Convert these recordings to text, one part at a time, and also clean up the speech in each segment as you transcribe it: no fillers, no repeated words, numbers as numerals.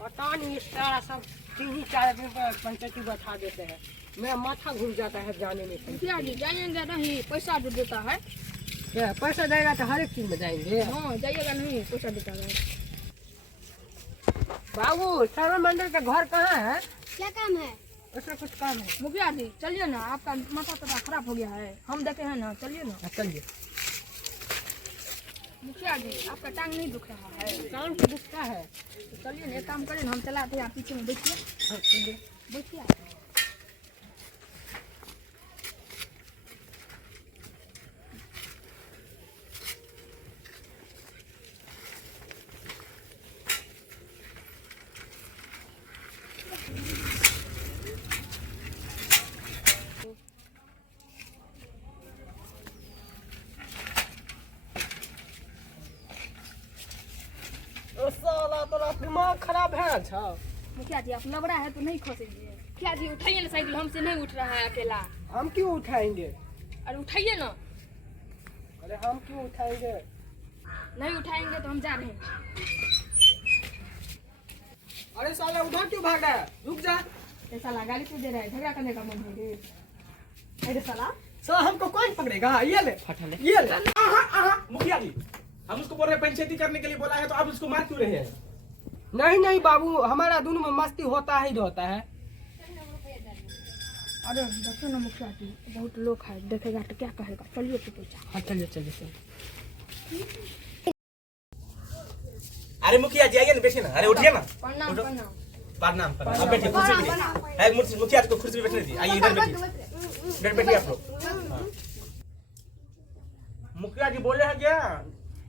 पता नहीं सारा सब 3-4 दिन पर पंचायती बैठा देते हैं। मेरा माथा घूम जाता है जाने में। मुखिया जी जाएंगे नहीं, पैसा जो देता है। क्या पैसा देगा तो हर एक चीज में जाएंगे। हाँ जाइएगा नहीं, पैसा देता है। बाबू सर्व मंडल का घर कहाँ है? क्या काम है? उसमें कुछ काम है। मुखिया जी चलिए ना, आपका माथा थोड़ा खराब हो गया है, हम देखे हैं ना, चलिए ना। चलिए। मुखिया जी आपका टांग नहीं दुख रहा है? काम तो दुखता है। तो चलिए ना, एक काम करें ना, हम चलाते हैं, आप पीछे में बैठिए। हाँ, चलिए। बैठिए। साला तेरा दिमाग खराब है। अच्छा मुखिया जी आप लबड़ा है तो नहीं खोसेंगे। मुखिया जी उठाइए ना साइकिल, हमसे नहीं उठ रहा है अकेला। हम क्यों उठाएंगे? अरे उठाइए ना। अरे हम क्यों उठाएंगे? नहीं उठाएंगे तो हम जा रहे हैं। अरे साला उधर क्यों भाग रहा है? रुक जा। ये साला गाली क्यों दे रहा है? झगड़ा करने का मन है रे। अरे साला साला हमको कौन पकड़ेगा? ये ले फटा ले, ये ले। मुखिया जी हम उसको बोल रहे हैं पंचायती करने के लिए बोला है, तो आप उसको मार क्यों रहे हैं? नहीं नहीं बाबू, हमारा दोनों में मस्ती होता ही रहता है। अरे देखो ना मुखिया जी, बहुत लोग है, देखेगा तो क्या कहेगा। चलिए तो पैसा। हाँ चलिए चलिए चलिए। अरे मुखिया जी आइए ना, बैठिए ना। अरे उठिए ना। प्रणाम उठो। प्रणाम। प्रणाम प्रणाम। अब बैठिए कुर्सी पे। है मुखिया जी को कुर्सी पे बैठने दीजिए। आइए इधर बैठिए। इधर बैठिए आप लोग। हाँ। मुखिया जी बोले हैं क्या,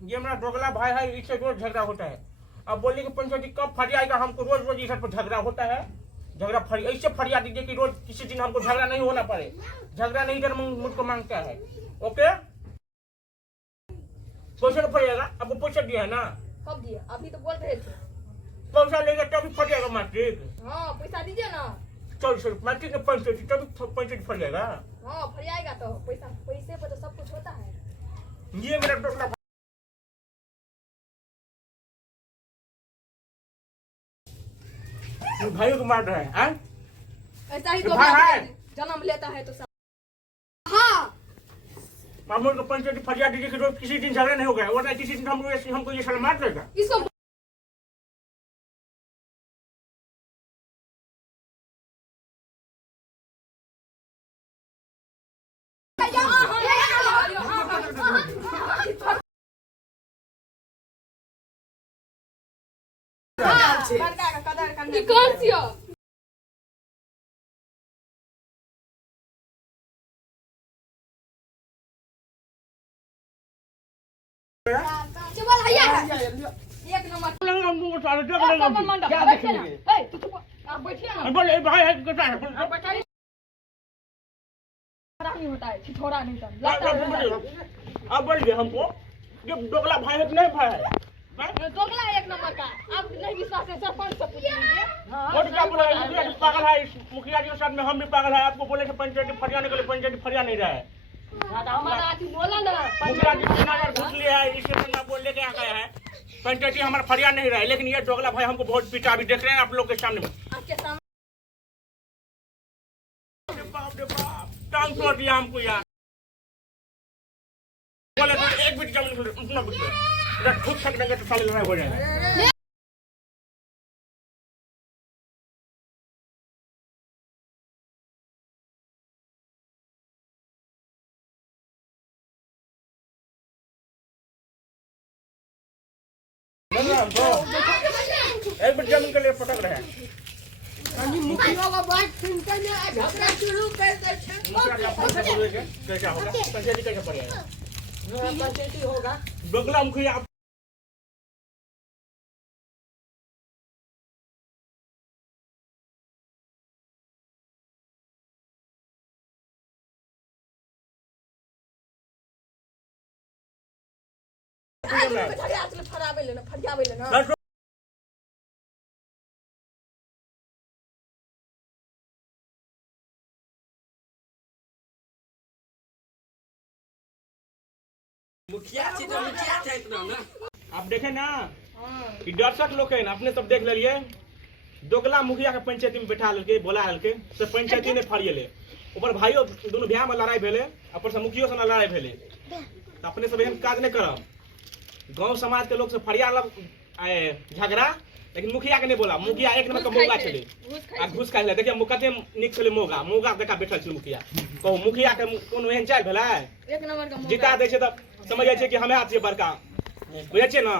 ये मेरा दोगला भाई है, इससे रोज झगड़ा होता है। अब बोलिए कि पंचायती कब फरियाएगा, हमको रोज रोज इधर पर झगड़ा होता है। झगड़ा ऐसे फरिया दीजिए कि रोज किसी दिन हमको झगड़ा नहीं होना पड़े। झगड़ा नहीं इधर मुझको मांगता है। ओके पैसा फरिएगा, आपको पैसा दिया है ना? कब दिया? अभी तो बोल रहे थे। पैसा लेगा तभी फरिएगा मैट्रिक। हाँ पैसा दीजिए ना। 400 रुपये मैट्रिक में पंचायती, तभी पंचायती फरिएगा। हाँ फरियाएगा तो पैसा, पैसे पर तो सब कुछ होता है। ये मेरा दोगला भाई को मार रहा है। ऐसा ही ये तो भाई है। जन्म लेता है तो सब। हाँ मामूल को पंचायती फरियाद दीजिए कि रोज किसी दिन झगड़ा नहीं होगा, वरना किसी दिन हमको ये साला मार देगा। इसको कौन सी हो? एक नंबर क्या देखेंगे? बोले भाई है कैसा है? नहीं होता है, छिछोरा नहीं था। अब बोलिए हमको ये दोगला भाई है कि नहीं भाई है? दोगला एक नंबर का। अब नहीं विश्वास है, सरपंच से पूछ लीजिए। और क्या बोला है? मुखिया जी पागल है, इस मुखिया जी के साथ में हम भी पागल है। आपको बोले थे पंचायती फरियाने के लिए, पंचायती फरिया नहीं रहा है। हमारा आदमी बोला ना मुखिया जी कितना बार घुस लिया है, इसे बंदा बोल लेके आ गया है पंचायती हमारा फरिया नहीं रहा है। लेकिन ये दोगला भाई हमको बहुत पीटा, अभी देख रहे हैं आप लोग के सामने में। आपके सामने बाप रे बाप, टांग तोड़ दिया हमको यार। बोले तो एक बिट जमीन उतना बिट इधर खुद तक देंगे तो साले लड़ाई हो जाएगा। एक बिट जमीन के लिए पटक रहे हैं। मुखिया का बात सुनकर झगड़ा शुरू कर देते। कैसा होगा पंचायती, कैसे पड़ेगा पंचायती होगा। दोगला मुखिया फराबे लेना, फरियाबे लेना। मुखिया थे इतना ना। आप देखे ना कि दर्शक लोग हैं, आपने सब देख लिए दोगला मुखिया के पंचायती में बैठा लेके बोला लेके से पंचायती ने फाड़िए ऊपर भाइयों दोनों भैया में लड़ाई भेले ऊपर से मुखियो से लड़ाई भेले तो अपने सब एहन काज नहीं करब गांव समाज के लोग से फरिया झगड़ा लेकिन मुखिया के नहीं बोला मुखिया एक नंबर का मौगा चले आ घूस खाइ ले देखिए कते निक चले मौगा मौगा देखा बैठल छे मुखिया कहू मुखिया के कोनो एहन चाल भेलै एक नंबर का जिता दै छै त समझ जाय छै कि हमे हाथ छै बड़का बुझै छै ना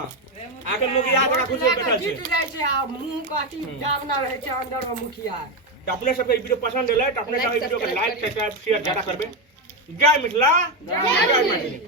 आके मुखिया जगह घुस बैठल छै जीत जाइ छै आ मुंह काटी जागना रहै छै अंदर में मुखिया तो अपने सबके वीडियो पसंद एलै तो अपने सब वीडियो के लाइक सब्सक्राइब शेयर ज्यादा करबे जय मिथिला जय मैथिली।